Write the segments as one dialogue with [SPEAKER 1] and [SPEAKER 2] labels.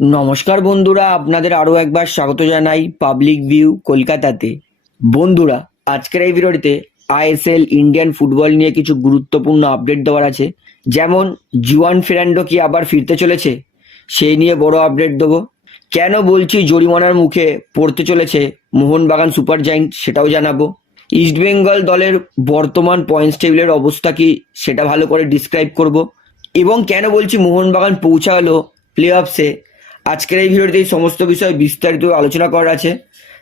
[SPEAKER 1] নমস্কার বন্ধুরা, আপনাদের আরও একবার স্বাগত জানাই পাবলিক ভিউ কলকাতাতে। বন্ধুরা, আজকের এই ভিডিওটিতে আইএসএল ইন্ডিয়ান ফুটবল নিয়ে কিছু গুরুত্বপূর্ণ আপডেট দেওয়ার আছে। যেমন, জুয়ান ফেরান্ডো কি আবার ফিরতে চলেছে? সেই নিয়ে বড় আপডেট দেবো। কেন বলছি জরিমানার মুখে পড়তে চলেছে মোহনবাগান সুপার জায়েন্ট, সেটাও জানাব। ইস্টবেঙ্গল দলের বর্তমান পয়েন্টস টেবিলের অবস্থা কি, সেটা ভালো করে ডিসক্রাইব করব। এবং কেন বলছি মোহনবাগান পৌঁছালো প্লে অফসে আজকের এই ভিডিওতে এই সমস্ত বিষয়ে বিস্তারিত আলোচনা করার আছে।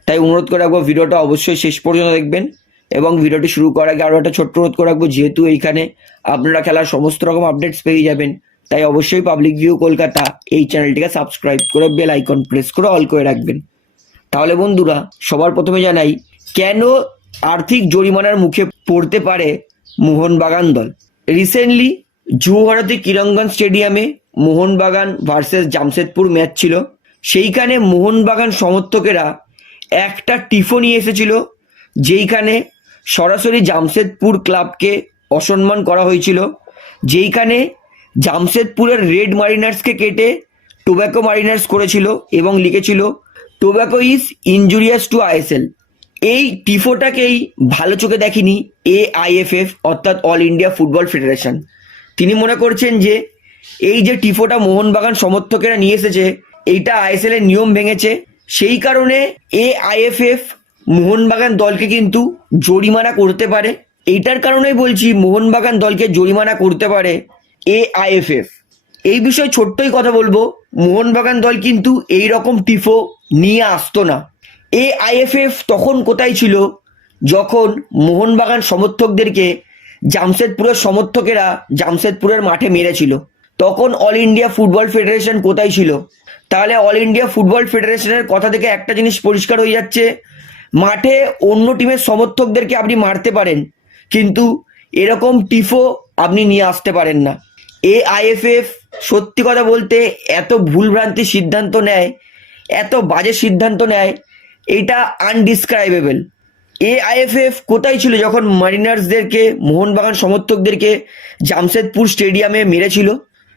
[SPEAKER 1] তাই অনুরোধ করে রাখব, ভিডিওটা অবশ্যই শেষ পর্যন্ত দেখবেন এবং ভিডিওটি শুরু করার আগে আরও একটা ছোট্ট অনুরোধ করে রাখব, যেহেতু এইখানে আপনারা খেলার সমস্ত রকম আপডেটস পেয়ে যাবেন, তাই অবশ্যই পাবলিক ভিউ কলকাতা এই চ্যানেলটিকে সাবস্ক্রাইব করে বেল আইকন প্রেস করে অল করে রাখবেন। তাহলে বন্ধুরা, সবার প্রথমে জানাই, কেন আর্থিক জরিমানার মুখে পড়তে পারে মোহনবাগান দল? রিসেন্টলি জুহরতি কিরঙ্গন স্টেডিয়ামে মোহনবাগান ভার্সেস জামশেদপুর ম্যাচ ছিল। সেইখানে মোহনবাগান সমর্থকেরা একটা টিফো নিয়ে এসেছিল, যেইখানে সরাসরি জামশেদপুর ক্লাবকে অসম্মান করা হয়েছিল। যেইখানে জামশেদপুরের রেড মারিনার্সকে কেটে টোব্যাকো মারিনার্স করেছিল এবং লিখেছিল, tobacco is injurious to ISL. এই টিফোটাকেই ভালো চোখে দেখেনি আইএফএফ অর্থাৎ অল ইন্ডিয়া ফুটবল ফেডারেশন। তিনি মনে করছেন যে এই যে টিফোটা মোহনবাগান সমর্থকেরা নিয়ে এসেছে, এইটা আইএসএল এর নিয়ম ভেঙেছে। সেই কারণে এ আইএফএফ মোহনবাগান দলকে কিন্তু জরিমানা করতে পারে। এইটার কারণেই বলছি মোহনবাগান দলকে জরিমানা করতে পারে এ আইএফএফ এই বিষয়ে ছোট্টই কথা বলব, মোহনবাগান দল কিন্তু এই রকম টিফো নিয়ে আসতো না। এ আইএফএফ তখন কোথায় ছিল? যখন মোহনবাগান সমর্থকদেরকে জামশেদপুরের সমর্থকেরা জামশেদপুরের মাঠে মেরেছিল। তখন অল ইন্ডিয়া ফুটবল ফেডারেশন কোথায় ছিল? তাহলে অল ইন্ডিয়া ফুটবল ফেডারেশনের কথা থেকে একটা জিনিস পরিষ্কার হয়ে যাচ্ছে। মাঠে অন্য টিমের সমর্থকদেরকে আপনি মারতে পারেন, কিন্তু এরকম টিফো আপনি নিয়ে আসতে পারেন না। এ আইএফএফ সত্যি কথা বলতে এত ভুলভ্রান্তি সিদ্ধান্ত নেয়, এত বাজে সিদ্ধান্ত নেয়, এটা আনডিসক্রাইবেবল এ আইএফএফ কোথায় ছিল যখন মারিনার্সদেরকে মোহনবাগান সমর্থকদেরকে জামশেদপুর স্টেডিয়ামে মেরেছিল?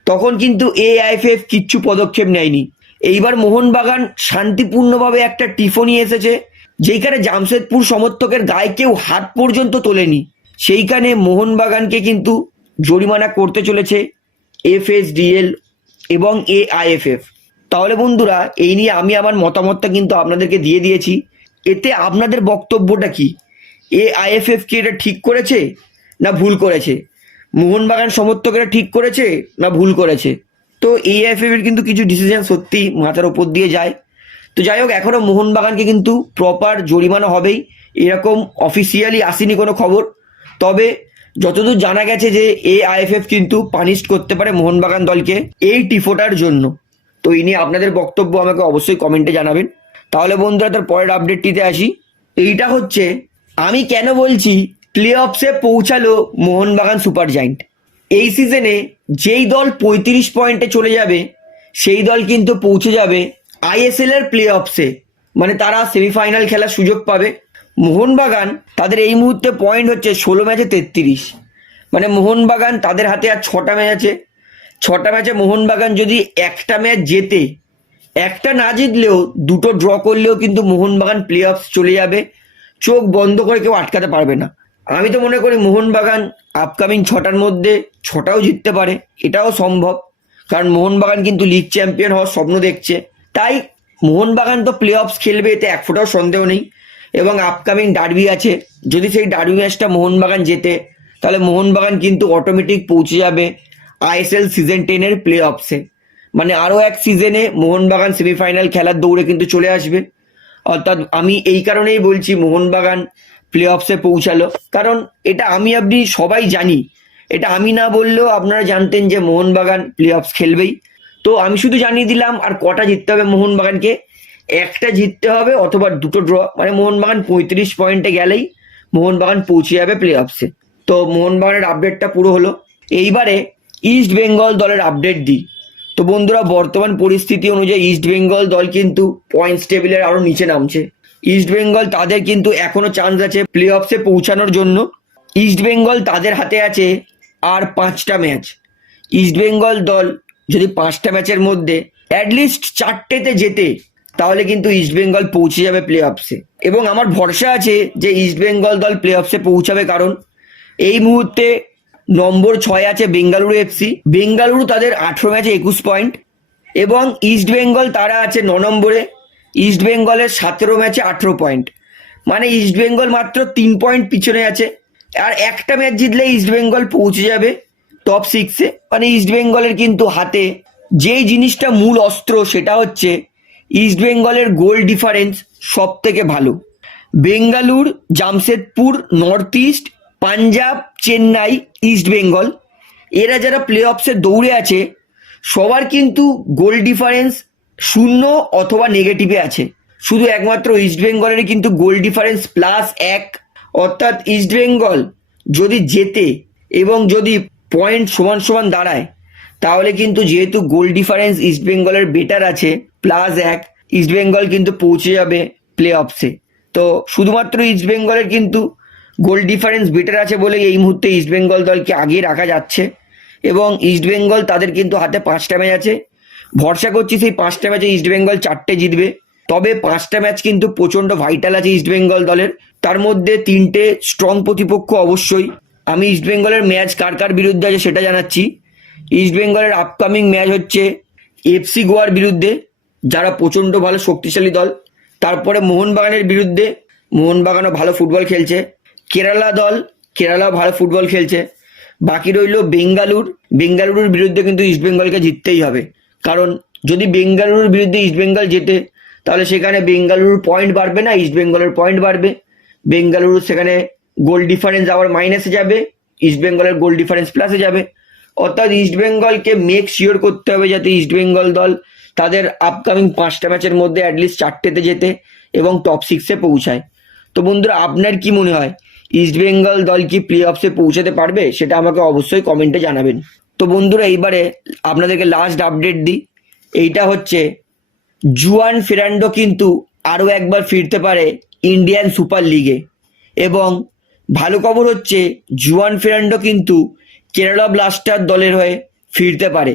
[SPEAKER 1] তখন কিন্তু এআইএফএফ আইএফএফ কিচ্ছু পদক্ষেপ নেয়নি। এইবার মোহনবাগান শান্তিপূর্ণভাবে একটা টিফো নিয়ে এসেছে, যেইখানে জামশেদপুর সমর্থকের গায়ে কেউ হাত পর্যন্ত তোলেনি। সেইখানে মোহনবাগানকে কিন্তু জরিমানা করতে চলেছে এফএসডিএল এবং এ আইএফএফ তাহলে বন্ধুরা, এই নিয়ে আমি আমার মতামতটা কিন্তু আপনাদেরকে দিয়ে দিয়েছি। এতে আপনাদের বক্তব্যটা কি? এ আইএফএফ কি এটা ঠিক করেছে না ভুল করেছে? মোহনবাগান সমর্থকেরা ঠিক করেছে না ভুল করেছে? তো এই এর কিন্তু কিছু ডিসিশন সত্যি মাথার ওপর দিয়ে যায়। তো যাই হোক এখনও মোহনবাগানকে কিন্তু প্রপার জরিমানা হবেই। এরকম অফিসিয়ালি আসেনি কোনো খবর। তবে যতদূর জানা গেছে যে এ আইএফএফ কিন্তু পানিশ করতে পারে মোহনবাগান দলকে এই টিফোটার জন্য। তো এই নিয়ে আপনাদের বক্তব্য আমাকে অবশ্যই কমেন্টে জানাবেন। তাহলে বন্ধুরা, তার পরের আপডেটটিতে আসি। এইটা হচ্ছে, আমি কেন বলছি প্লে অফসে পৌঁছালো মোহনবাগান সুপার জায়েন্ট। এই সিজনে যেই দল পঁয়ত্রিশ পয়েন্টে চলে যাবে, সেই দল কিন্তু পৌঁছে যাবে আইএসএল এর প্লে অফসে মানে তারা সেমিফাইনাল খেলার সুযোগ পাবে। মোহনবাগান তাদের এই মুহূর্তে পয়েন্ট হচ্ছে ষোলো ম্যাচে তেত্রিশ। মানে মোহনবাগান তাদের হাতে আর ছটা ম্যাচ আছে। ছটা ম্যাচে মোহনবাগান যদি একটা ম্যাচ জেতে, একটা না জিতলেও দুটো ড্র করলেও কিন্তু মোহনবাগান প্লে অফ চলে যাবে। চোখ বন্ধ করে কেউ আটকাতে পারবে না। আমি তো মনে করি মোহনবাগান আপকামিং ছটার মধ্যে ছটাও জিততে পারে, এটাও সম্ভব। কারণ মোহনবাগান কিন্তু লিগ চ্যাম্পিয়ন হওয়ার স্বপ্ন দেখছে। তাই মোহনবাগান তো প্লে অফস খেলবে, এতে এক ফোটাও সন্দেহ নেই। এবং আপকামিং ডার্বি আছে, যদি সেই ডার্বি ম্যাচটা মোহনবাগান জেতে, তাহলে মোহনবাগান কিন্তু অটোমেটিক পৌঁছে যাবে আইএসএল সিজন টেনের প্লে অফসে মানে আরও এক সিজনে মোহনবাগান সেমিফাইনাল খেলার দৌড়ে কিন্তু চলে আসবে। অর্থাৎ আমি এই কারণেই বলছি, মোহনবাগান প্লে অফসে পৌঁছালো। কারণ এটা আমি আপনি সবাই জানি। এটা আমি না বললেও আপনারা জানতেন যে মোহনবাগান প্লে অফস খেলবেই। তো আমি শুধু জানিয়ে দিলাম, আর কটা জিততে হবে মোহনবাগানকে? একটা জিততে হবে অথবা দুটো ড্র মানে মোহনবাগান পঁয়ত্রিশ পয়েন্টে গেলেই মোহনবাগান পৌঁছে যাবে প্লে অফসে তো মোহনবাগানের আপডেটটা পুরো হলো। এইবারে ইস্ট বেঙ্গল দলের আপডেট দিই। তো বন্ধুরা, বর্তমান পরিস্থিতি অনুযায়ী ইস্ট বেঙ্গল দল কিন্তু পয়েন্টস টেবিলের আরও নিচে নামছে। ইস্ট বেঙ্গল তাদের কিন্তু এখনও চান্স আছে প্লে অফসে পৌঁছানোর জন্য। ইস্ট বেঙ্গল তাদের হাতে আছে আর পাঁচটা ম্যাচ ইস্ট বেঙ্গল দল যদি পাঁচটা ম্যাচের মধ্যে অ্যাটলিস্ট চারটেতে যেতে তাহলে কিন্তু ইস্টবেঙ্গল পৌঁছে যাবে প্লে অফসে এবং আমার ভরসা আছে যে ইস্টবেঙ্গল দল প্লে অফসে পৌঁছাবে, কারণ এই মুহূর্তে নম্বর ছয় আছে বেঙ্গালুরু এফসি বেঙ্গালুরু তাদের আঠেরো ম্যাচে একুশ পয়েন্ট এবং ইস্টবেঙ্গল তারা আছে ন নম্বরে। ইস্টবেঙ্গলের সতেরো ম্যাচে আঠেরো পয়েন্ট মানে ইস্টবেঙ্গল মাত্র তিন পয়েন্ট পিছনে আছে। আর একটা ম্যাচ জিতলে ইস্টবেঙ্গল পৌঁছে যাবে টপ সিক্সে মানে ইস্টবেঙ্গলের কিন্তু হাতে যেই জিনিসটা মূল অস্ত্র সেটা হচ্ছে ইস্টবেঙ্গলের গোল ডিফারেন্স সব থেকে ভালো। বেঙ্গালুর, জামশেদপুর নর্থ ইস্ট পাঞ্জাব, চেন্নাই ইস্টবেঙ্গল এরা যারা প্লে অফসে দৌড়ে আছে, সবার কিন্তু গোল ডিফারেন্স শূন্য অথবা নেগেটিভে আছে। শুধু একমাত্র ইস্ট ইস্টবেঙ্গলেরই কিন্তু গোল ডিফারেন্স প্লাস এক। অর্থাৎ ইস্টবেঙ্গল যদি জেতে এবং যদি পয়েন্ট সমান সমান দাঁড়ায়, তাহলে কিন্তু যেহেতু গোল ডিফারেন্স ইস্টবেঙ্গলের বেটার আছে প্লাস এক ইস্টবেঙ্গল কিন্তু পৌঁছে যাবে প্লে অফসে তো শুধুমাত্র ইস্টবেঙ্গলের কিন্তু গোল ডিফারেন্স বেটার আছে বলে এই মুহূর্তে ইস্টবেঙ্গল দলকে আগে রাখা যাচ্ছে। এবং ইস্টবেঙ্গল তাদের কিন্তু হাতে পাঁচটা ম্যাচ আছে। ভরসা করছি সেই পাঁচটা ম্যাচে ইস্টবেঙ্গল চারটে জিতবে। তবে পাঁচটা ম্যাচ কিন্তু প্রচণ্ড ভাইটাল আছে ইস্টবেঙ্গল দলের। তার মধ্যে তিনটে স্ট্রং প্রতিপক্ষ অবশ্যই। আমি ইস্টবেঙ্গলের ম্যাচ কার কার বিরুদ্ধে আছে সেটা জানাচ্ছি। ইস্টবেঙ্গলের আপকামিং ম্যাচ হচ্ছে এফসি গোয়ার বিরুদ্ধে, যারা প্রচণ্ড ভালো শক্তিশালী দল। তারপরে মোহনবাগানের বিরুদ্ধে, মোহনবাগানও ভালো ফুটবল খেলছে। কেরালা দল, কেরালাও ভালো ফুটবল খেলছে। বাকি রইল বেঙ্গালুর বেঙ্গালুরুর বিরুদ্ধে কিন্তু ইস্টবেঙ্গলকে জিততেই হবে। কারণ যদি বেঙ্গালুরুর বিরুদ্ধে ইস্টবেঙ্গল জেতে, তাহলে সেখানে বেঙ্গালুরুর পয়েন্ট বাড়বে না ইস্টবেঙ্গলের পয়েন্ট বাড়বে। বেঙ্গালুরু সেখানে গোল ডিফারেন্স আবার মাইনাসে যাবে ইস্টবেঙ্গলের গোল ডিফারেন্স প্লাসে যাবে। অর্থাৎ ইস্টবেঙ্গলকে মেক শিওর করতে হবে যাতে ইস্টবেঙ্গল দল তাদের আপকামিং পাঁচটা ম্যাচের মধ্যে অ্যাটলিস্ট চারটেতে যেতে এবং টপ সিক্সে পৌঁছায়। তো বন্ধুরা, আপনার কি মনে হয়? ইস্টবেঙ্গল দল কি প্লে অফসে পৌঁছাতে পারবে? সেটা আমাকে অবশ্যই কমেন্টে জানাবেন। তো বন্ধুরা, এইবারে আপনাদেরকে লাস্ট আপডেট দিই। এইটা হচ্ছে, জুয়ান ফেরান্ডো কিন্তু আরও একবার ফিরতে পারে ইন্ডিয়ান সুপার লিগে। এবং ভালো খবর হচ্ছে, জুয়ান ফেরান্ডো কিন্তু কেরালা ব্লাস্টার দলের হয়ে ফিরতে পারে।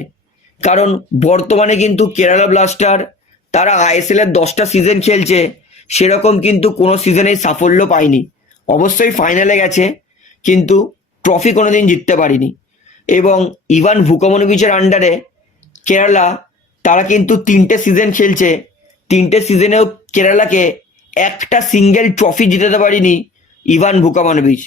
[SPEAKER 1] কারণ বর্তমানে কিন্তু কেরালা ব্লাস্টার, তারা আইএসএল এর দশটা সিজন খেলছে, সেরকম কিন্তু কোনো সিজনেই সাফল্য পায়নি। অবশ্যই ফাইনালে গেছে, কিন্তু ট্রফি কোনোদিন জিততে পারিনি। এবং ইভান ভুকমনোভিচের আন্ডারে কেরালা, তারা কিন্তু তিনটে সিজন খেলছে। তিনটে সিজনেও কেরালাকে একটা সিঙ্গেল ট্রফি জিতাতে পারিনি ইভান ভুকামানোভিচ।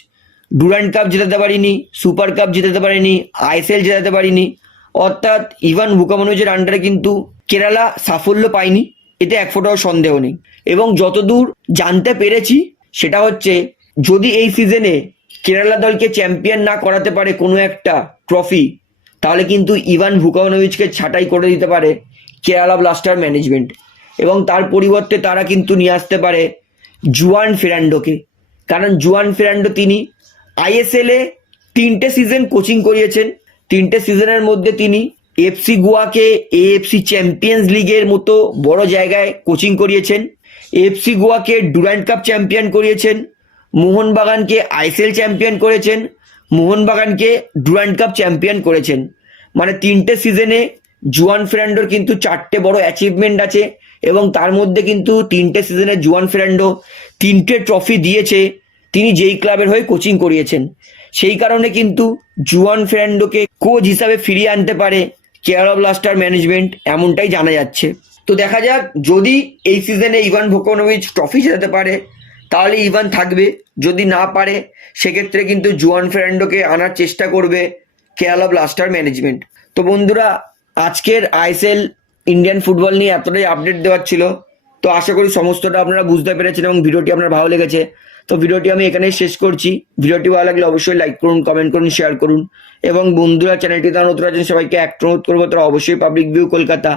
[SPEAKER 1] ডুরান্ড কাপ জেতাতে পারিনি, সুপার কাপ জেতাতে পারিনি, আইএসএল জেতাতে পারিনি। অর্থাৎ ইভান ভুকামানোভিচের আন্ডারে কিন্তু কেরালা সাফল্য পায়নি, এতে এক ফোঁটাও সন্দেহ নেই। এবং যতদূর জানতে পেরেছি, সেটা হচ্ছে যদি এই সিজনে কেরালা দলকে চ্যাম্পিয়ন না করাতে পারে কোনো একটা ট্রফি তাহলে কিন্তু ইভান ভুকানোভিচকে ছাঁটাই করে দিতে পারে কেরালা ব্লাস্টার ম্যানেজমেন্ট এবং তার পরিবর্তে তারা কিন্তু নিয়ে আসতে পারে জুয়ান ফেরান্ডোকে। কারণ জুয়ান ফেরান্ডো তিনি আইএসএলে তিনটে সিজন কোচিং করিয়েছেন। তিনটে সিজনের মধ্যে তিনি এফসি গোয়াকে এএফসি চ্যাম্পিয়ন্স লিগের মতো বড় জায়গায় কোচিং করিয়েছেন। এফসি গোয়াকে ডুরান্ড কাপ চ্যাম্পিয়ন করিয়েছেন। মোহনবাগানকে আইসিএল চ্যাম্পিয়ন করেছেন, মোহনবাগানকে ডুরান্ড কাপ চ্যাম্পিয়ন করেছেন। মানে তিনটে সিজনে জুয়ান ফেরান্ডোর কিন্তু চারটে বড় অ্যাচিভমেন্ট আছে এবং তার মধ্যে কিন্তু তিনটে সিজনে জুয়ান ফেরান্ডো তিনটে ট্রফি দিয়েছে, তিনি যেই ক্লাবের হয়ে কোচিং করিয়েছেন। সেই কারণে কিন্তু জুয়ান ফেরান্ডোকে কোচ হিসাবে ফিরিয়ে আনতে পারে কেরালা ব্লাস্টার ম্যানেজমেন্ট এমনটাই জানা যাচ্ছে। তো দেখা যাক, যদি এই সিজনে ইভান ভোকনোভিচ ট্রফি জেতাতে পারে তাহলে ইভান থাকবে। যদি না পারে, সেক্ষেত্রে কিন্তু জুয়ান ফেরান্ডোকে আনার চেষ্টা করবে কেরালা ব্লাস্টার ম্যানেজমেন্ট। তো বন্ধুরা, আজকের আইএসএল ইন্ডিয়ান ফুটবল নিয়ে এতটাই আপডেট দেওয়ার ছিল। তো আশা করি সমস্তটা আপনারা বুঝতে পেরেছেন এবং ভিডিওটি আপনার ভালো লেগেছে। তো ভিডিওটি আমি এখানেই শেষ করছি। ভিডিওটি ভালো লাগলে অবশ্যই লাইক করুন কমেন্ট করুন শেয়ার করুন। এবং বন্ধুরা চ্যানেলটি তারা নতুন আছেন, সবাইকে এক অনুরোধ করব, তারা অবশ্যই পাবলিক ভিউ কলকাতা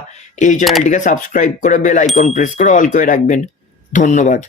[SPEAKER 1] এই চ্যানেলটিকে সাবস্ক্রাইব করে বেল আইকন প্রেস করে অল করে রাখবেন। ধন্যবাদ।